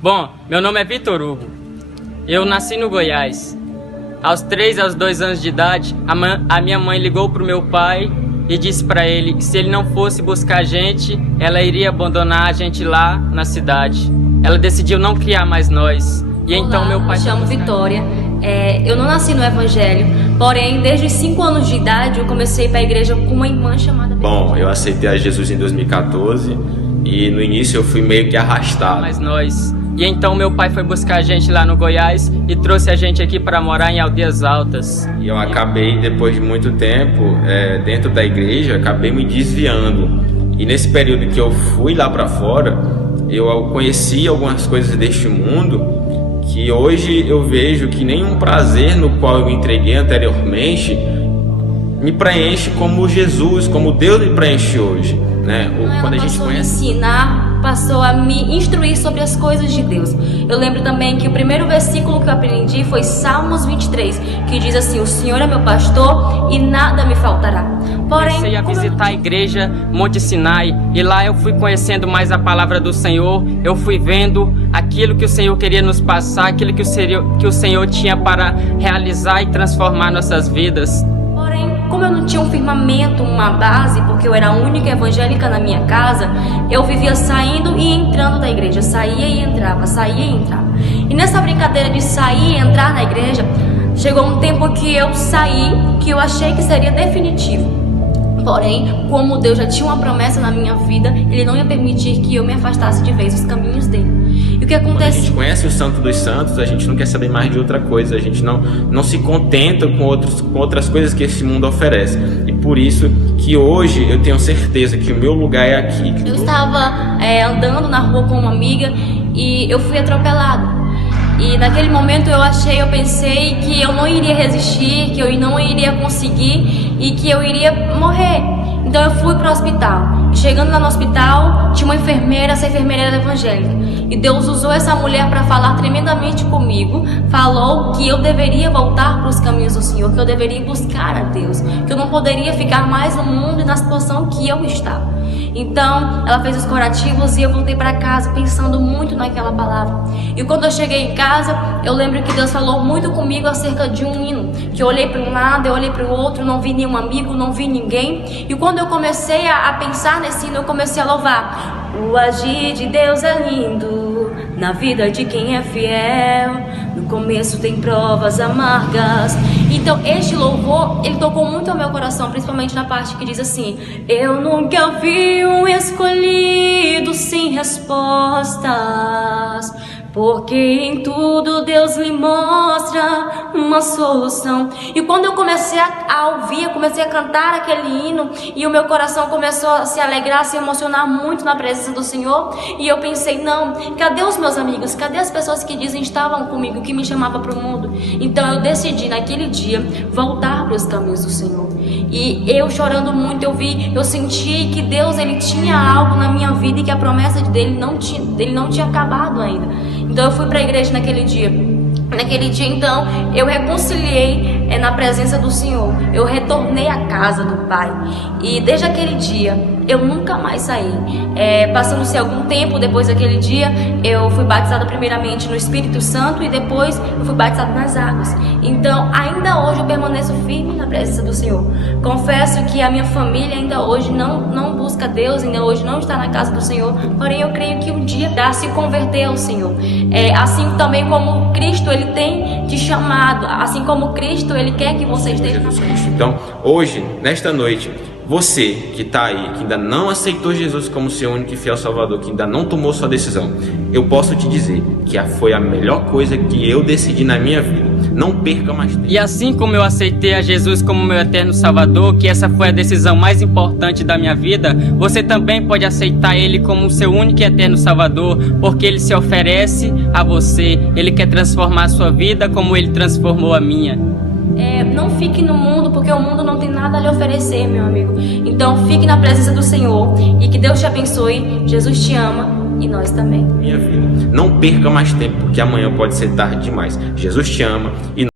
Bom, meu nome é Vitor Hugo. Eu nasci no Goiás. Aos 2 anos de idade, a minha mãe ligou pro meu pai e disse para ele que se ele não fosse buscar a gente, ela iria abandonar a gente lá na cidade. Ela decidiu não criar mais nós. E então meu pai... Me chamo Vitória. Eu não nasci no Evangelho, porém, desde os 5 anos de idade, eu comecei a ir para a igreja com uma irmã chamada... Bom, eu aceitei a Jesus em 2014 e no início eu fui meio que arrastado. Mas nós... E então meu pai foi buscar a gente lá no Goiás e trouxe a gente aqui para morar em Aldeias Altas. E eu acabei, depois de muito tempo, dentro da igreja, acabei me desviando. E nesse período que eu fui lá para fora, eu conheci algumas coisas deste mundo que hoje eu vejo que nenhum prazer no qual eu me entreguei anteriormente me preenche como Jesus, como Deus me preenche hoje, né? Quando a gente conhece... ensinar, passou a me instruir sobre as coisas de Deus. Eu lembro também que o primeiro versículo que eu aprendi foi Salmos 23, que diz assim: o Senhor é meu pastor e nada me faltará. Porém, comecei a visitar a igreja Monte Sinai e lá eu fui conhecendo mais a palavra do Senhor. Eu fui vendo aquilo que o Senhor queria nos passar, aquilo que o Senhor tinha para realizar e transformar nossas vidas. Como eu não tinha um firmamento, uma base, porque eu era a única evangélica na minha casa, eu vivia saindo e entrando da igreja, saía e entrava, saía e entrava. E nessa brincadeira de sair e entrar na igreja, chegou um tempo que eu saí, que eu achei que seria definitivo. Porém, como Deus já tinha uma promessa na minha vida, Ele não ia permitir que eu me afastasse de vez dos caminhos dele. E o que acontece? Quando a gente conhece o Santo dos Santos, a gente não quer saber mais de outra coisa, a gente não se contenta com outras coisas que esse mundo oferece. E por isso que hoje eu tenho certeza que o meu lugar é aqui. Eu estava andando na rua com uma amiga e eu fui atropelado. E naquele momento eu pensei que eu não iria resistir, que eu não iria conseguir e que eu iria morrer. Então eu fui para o hospital. Chegando lá no hospital, tinha uma enfermeira, essa enfermeira era evangélica. E Deus usou essa mulher para falar tremendamente comigo. Falou que eu deveria voltar para os caminhos do Senhor, que eu deveria buscar a Deus, que eu não poderia ficar mais no mundo e na situação que eu estava. Então, ela fez os curativos e eu voltei para casa pensando muito naquela palavra. E quando eu cheguei em casa, eu lembro que Deus falou muito comigo acerca de um hino. Que eu olhei para um lado, eu olhei para o outro, não vi nenhum amigo, não vi ninguém. E quando eu comecei a pensar nesse hino, eu comecei a louvar. O agir de Deus é lindo na vida de quem é fiel. No começo tem provas amargas. Então este louvor, ele tocou muito ao meu coração, principalmente na parte que diz assim: eu nunca vi um escolhido sem respostas, porque em tudo Deus lhe mostra uma solução. E quando eu comecei a ouvir, eu comecei a cantar aquele hino, e o meu coração começou a se alegrar, a se emocionar muito na presença do Senhor. E eu pensei: não, cadê os meus amigos? Cadê as pessoas que dizem estavam comigo, que me chamavam para o mundo? Então eu decidi naquele dia voltar para os caminhos do Senhor. E eu chorando muito, eu senti que Deus, ele tinha algo na minha vida e que a promessa dele não tinha acabado ainda. Então eu fui para a igreja naquele dia. Naquele dia, então, eu reconciliei na presença do Senhor. Eu retornei à casa do Pai. E desde aquele dia, eu nunca mais saí. Passando-se algum tempo depois daquele dia, eu fui batizada primeiramente no Espírito Santo e depois eu fui batizada nas águas. Então, ainda hoje eu permaneço firme na presença do Senhor. Confesso que a minha família ainda hoje não busca Deus, ainda hoje não está na casa do Senhor. Porém, eu creio que um dia dá se converter ao Senhor. Assim também como Cristo, ele tem te chamado, assim como Cristo, ele quer que você esteja na frente. Então, hoje, nesta noite, você que está aí, que ainda não aceitou Jesus como seu único e fiel Salvador, que ainda não tomou sua decisão, eu posso te dizer que foi a melhor coisa que eu decidi na minha vida. Não perca mais tempo. E assim como eu aceitei a Jesus como meu eterno Salvador, que essa foi a decisão mais importante da minha vida, você também pode aceitar Ele como seu único e eterno Salvador, porque Ele se oferece a você. Ele quer transformar a sua vida como Ele transformou a minha. Não fique no mundo, porque o mundo não tem nada a lhe oferecer, meu amigo. Então fique na presença do Senhor e que Deus te abençoe. Jesus te ama e nós também. Minha vida, não perca mais tempo, porque amanhã pode ser tarde demais. Jesus te ama e